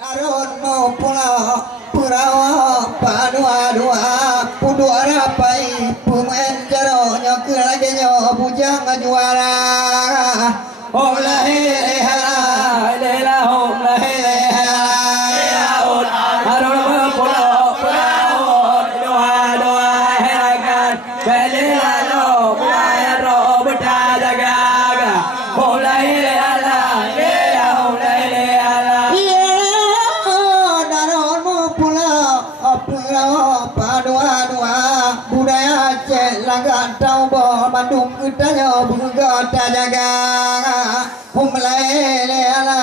Aron mo pula purawa padua dua pudua rapai pumen jaro nyok lagi nyo bujang juara hom lahi leha lela hom lahi leha aron mo pula purawa dua dua herakan belela lo pulaya ro beta jaga hom lahi leha lela hom lahi leha budaya Aceh laga tau bo Bandung kita yo buga jaga hum la hele ala